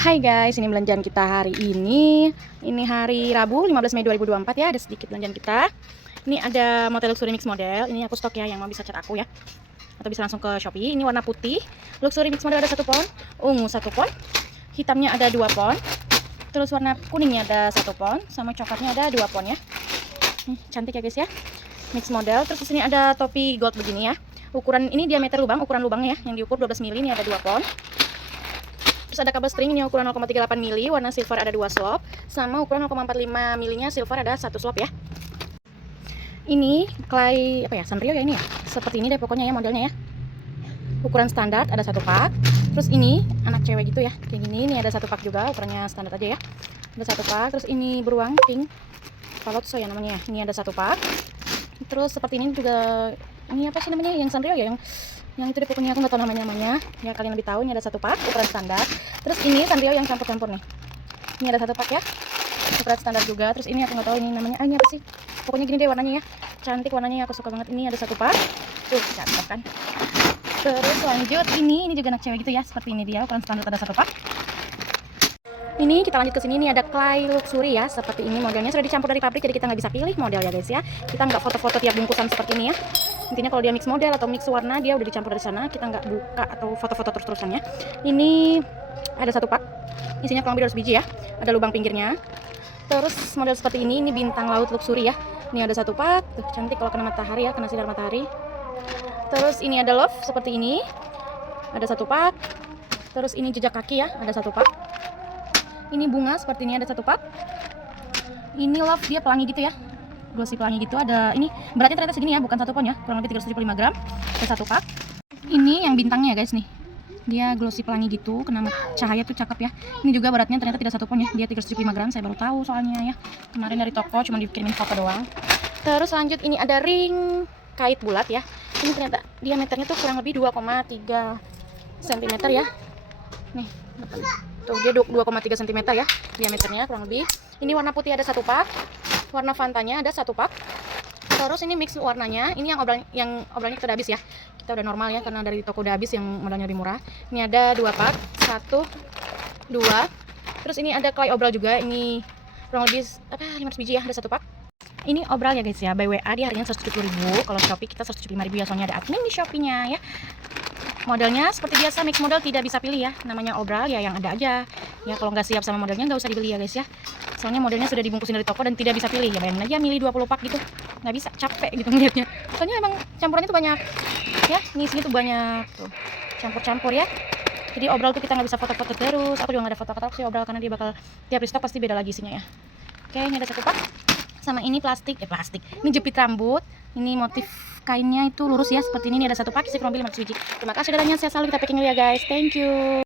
Hai guys, ini belanjaan kita hari ini. Ini hari Rabu 15 Mei 2024 ya. Ada sedikit belanjaan kita. Ini ada Motel Luxury Mix Model. Ini aku stok ya, yang mau bisa chat aku ya. Atau bisa langsung ke Shopee. Ini warna putih. Luxury Mix Model ada 1 pon, ungu 1 pon, hitamnya ada 2 pon. Terus warna kuningnya ada 1 pon, sama coklatnya ada 2 pon ya. Cantik ya guys ya. Mix model. Terus di sini ada topi gold begini ya. Ukuran ini diameter lubang, ukuran lubangnya ya, yang diukur 12 mili. Ini ada 2 pon. Terus ada kabel string ini ukuran 0,38 mili, warna silver ada 2 slot, sama ukuran 0,45 milinya silver ada 1 slot ya. Ini clay apa ya, Sanrio ya ini ya. Seperti ini deh pokoknya ya modelnya ya. Ukuran standar ada 1 pak. Terus ini anak cewek gitu ya, kayak gini. Ini ada 1 pak juga, ukurannya standar aja ya. Ada 1 pak. Terus ini beruang pink, palazzo ya namanya. Ini ada 1 pak. Terus seperti ini juga, ini apa sih namanya, yang Sanrio ya, yang itu deh pokoknya, aku nggak tahu namanya ya, kalian lebih tahu. Ini ada 1 pak ukuran standar. Terus ini Sanrio yang campur-campur nih, ini ada 1 pak ya, ukuran standar juga. Terus ini aku nggak tahu ini namanya, ini apa sih, pokoknya gini deh warnanya ya, cantik warnanya ya, aku suka banget. Ini ada 1 pak tuh, cakep kan. Terus lanjut ini juga anak cewek gitu ya, seperti ini dia, ukuran standar ada 1 pak. Ini kita lanjut ke sini, ini ada clay luxury ya, seperti ini modelnya, sudah dicampur dari pabrik, jadi kita nggak bisa pilih model ya guys ya. Kita nggak foto-foto tiap bungkusan seperti ini ya. Intinya kalau dia mix model atau mix warna, dia udah dicampur dari sana, kita nggak buka atau foto-foto terus-terusannya. Ini ada 1 pak, isinya kurang lebih 200 biji ya, ada lubang pinggirnya. Terus model seperti ini bintang laut luxury ya. Ini ada 1 pak, tuh cantik kalau kena matahari ya, kena sinar matahari. Terus ini ada love seperti ini, ada 1 pak. Terus ini jejak kaki ya, ada 1 pak. Ini bunga seperti ini ada 1 pak. Ini love, dia pelangi gitu ya, glossy pelangi gitu. Ada ini beratnya ternyata segini ya, bukan 1 pon ya, kurang lebih 375 gram. Ada 1 pak. Ini yang bintangnya ya guys nih, dia glossy pelangi gitu, kena cahaya tuh cakep ya. Ini juga beratnya ternyata tidak 1 pon ya, dia 375 gram. Saya baru tahu soalnya ya, kemarin dari toko cuma dikirimin foto doang. Terus lanjut ini ada ring kait bulat ya. Ini ternyata diameternya tuh kurang lebih 2,3 cm ya. Nih tuh, dia 2,3 cm ya diameternya kurang lebih. Ini warna putih ada 1 pak, warna fantanya ada 1 pak. Terus ini mix warnanya, ini yang obralnya kita udah habis ya, kita udah normal ya, karena dari toko udah habis yang modelnya lebih murah. Ini ada 2 pak, 1 2. Terus ini ada clay obral juga, ini kurang lebih 500 biji ya, ada 1 pak. Ini obral ya guys ya, by WA dia harganya 170.000, kalau Shopee kita 175.000 ya, soalnya ada admin di Shopee-nya ya. Modelnya seperti biasa, mix model tidak bisa pilih ya, namanya obral ya, yang ada aja ya. Kalau nggak siap sama modelnya nggak usah dibeli ya guys ya, soalnya modelnya sudah dibungkusin dari toko dan tidak bisa pilih ya. Bayangin aja milih 20 pak gitu, nggak bisa, capek gitu ngeliatnya, soalnya emang campurannya tuh banyak ya, ngisinya tuh banyak tuh, campur-campur ya. Jadi obral tuh kita nggak bisa foto-foto terus. Aku juga nggak ada foto-foto sih obral, karena dia bakal tiap restock pasti beda lagi isinya ya. Oke, ini ada 1 pak. Sama ini plastik, ini jepit rambut. Ini motif kainnya itu lurus ya, seperti ini. Ini ada 1 pak, isi kurang lebih 500 biji. Terima kasih datanya, saya selalu kita packing ya guys, thank you.